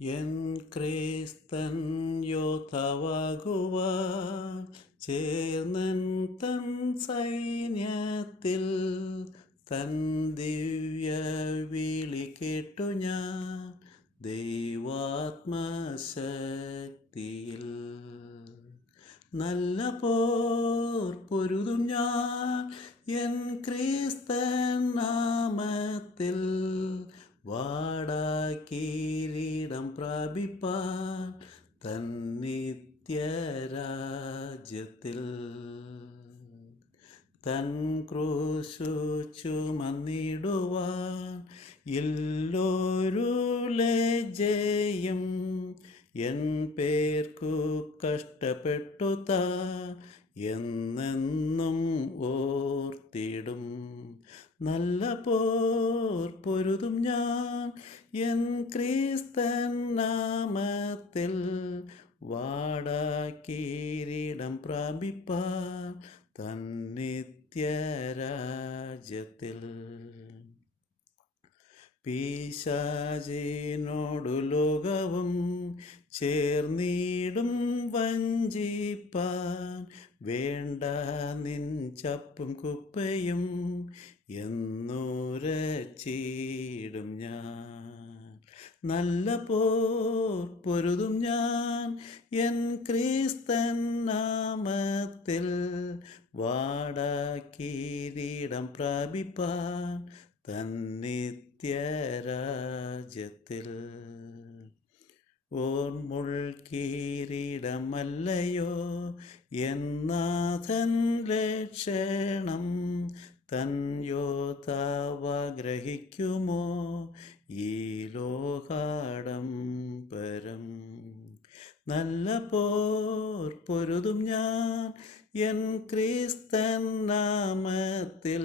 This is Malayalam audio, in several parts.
എൻ ക്രിസ്തൻ യോദ്ധാവാകുവാൻ ചേർന്നൻ തൻ സൈന്യത്തിൽ തൻ ദിവ്യ വിളി കേട്ടു ഞാൻ ദൈവാത്മശക്തിയിൽ നല്ല പോർ പൊരുതും ഞാൻ എൻ ക്രിസ്തൻ നാമത്തിൽ വാടാക്കിരീടം പ്രാപിപ്പാൻ തൻ നിത്യരാജ്യത്തിൽ തൻ ക്രൂശു ചുമന്നിടുവാൻ ഇല്ലൊരു ലജ്ജയും എൻ പേർക്കു കഷ്ടപ്പെട്ടു താ എന്നെന്നും ഓർത്തിടും നല്ല പോർ പൊരുതും ഞാൻ എൻ ക്രിസ്തൻ നാമത്തിൽ വാടാക്കിരീടം പ്രാപിപ്പാൻ തൻ നിത്യരാജ്യത്തിൽ പിശാചിനോടു ലോകവും ചേർന്നിടും വഞ്ചിപ്പാൻ വേണ്ട നിൻ ചപ്പും കുപ്പയും എന്നുരച്ചിടും ഞാൻ നല്ല പോർ പൊരുതും ഞാൻ എൻ ക്രിസ്തൻ നാമത്തിൽ വാടാക്കിരീടം പ്രാപിപ്പാൻ തൻ നിത്യരാജ്യത്തിൽ ഓർമുൾ കിരീടമല്ലയോ എന്നാഥൻ ലക്ഷണം തൻ യോദ്ധാവാഗ്രഹിക്കുമോ ഈ ലോകാഡംബരം നല്ല പോർ പൊരുതും ഞാൻ എൻ ക്രിസ്തൻ നാമത്തിൽ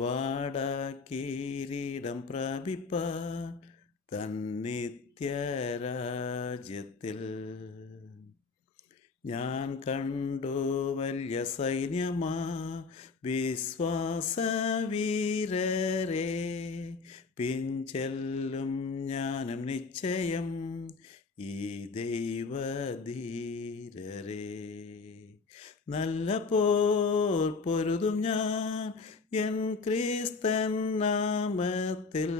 വാടാക്കിരീടം പ്രാപിപ്പാൻ തൻ നിത്യരാജ്യത്തിൽ ഞാൻ കണ്ടു വലിയ സൈന്യമാ വിശ്വാസവീരരെ പിഞ്ചെല്ലും ജ്ഞാനം നിശ്ചയം ഈ ദൈവധീരരെ നല്ല പോർ പൊരുതും ഞാൻ എൻ ക്രിസ്തൻ നാമത്തിൽ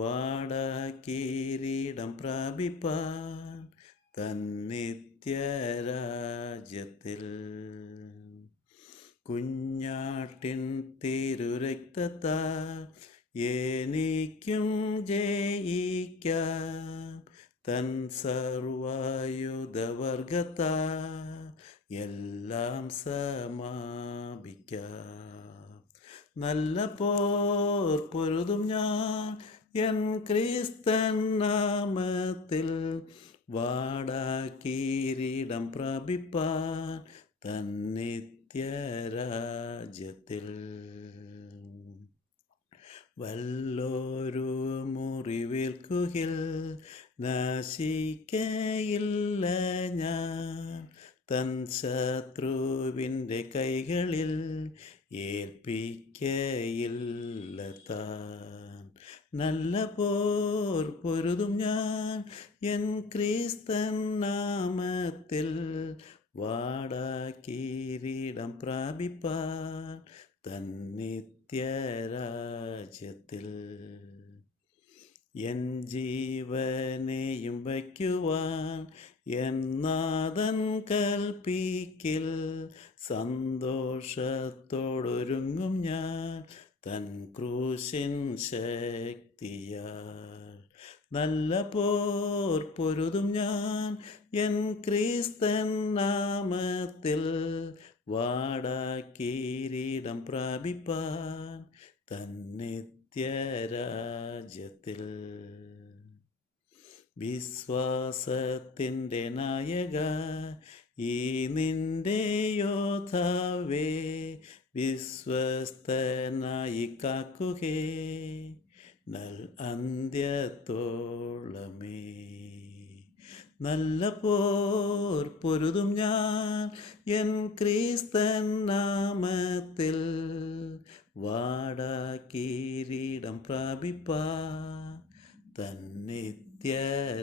വാടാക്കിരീടം പ്രാപിപ്പാൻ തൻ നിത്യരാജ്യത്തിൽ കുഞ്ഞാട്ടിൻ തിരുരക്തത്താൽ എനിക്കും ജയിക്കാം തൻ സർവായുധവർഗത്താൽ എല്ലാം സമാപിക്കാം നല്ല പോർ പൊരുതും ഞാൻ എൻ ക്രിസ്തൻ നാമത്തിൽ വാടാക്കിരീടം പ്രാപിപ്പാൻ തൻ നിത്യരാജ്യത്തിൽ വല്ലോരു മുറിവേൽക്കുകിൽ നശിക്കയില്ല ഞാൻ തൻ ശത്രുവിൻ്റെ കൈകളിൽ ഏൽപ്പിക്കയില്ല താൻ നല്ല പോർ പൊരുതും ഞാൻ എൻ ക്രിസ്തൻ നാമത്തിൽ വാടാക്കിരീടം പ്രാപിപ്പാൻ തൻ നിത്യരാജ്യത്തിൽ എൻ ജീവനെയും വയ്ക്കുവാൻ എന്നാഥൻ കൽപ്പിക്കിൽ സന്തോഷത്തോടൊരുങ്ങും ഞാൻ തൻ ക്രൂശിൻ ശക്തിയാൽ നല്ല പോർ പൊരുതും ഞാൻ എൻ ക്രിസ്തൻ നാമത്തിൽ വാടാക്കിരീടം പ്രാപിപ്പാൻ തൻ നിത്യരാജ്യത്തിൽ വിശ്വാസത്തിൻ്റെ നായക ഈ നിന്റെ യോദ്ധാവേ വിശ്വസ്തനായി കാക്കുകേ നൽ അന്ത്യത്തോളമേ നല്ല പോർ പൊരുതും ഞാൻ എൻ ക്രിസ്തൻ നാമത്തിൽ വാടാക്കിരീടം പ്രാപിപ്പാൻ തന്നിത്യരാജ്യത്തിൽ.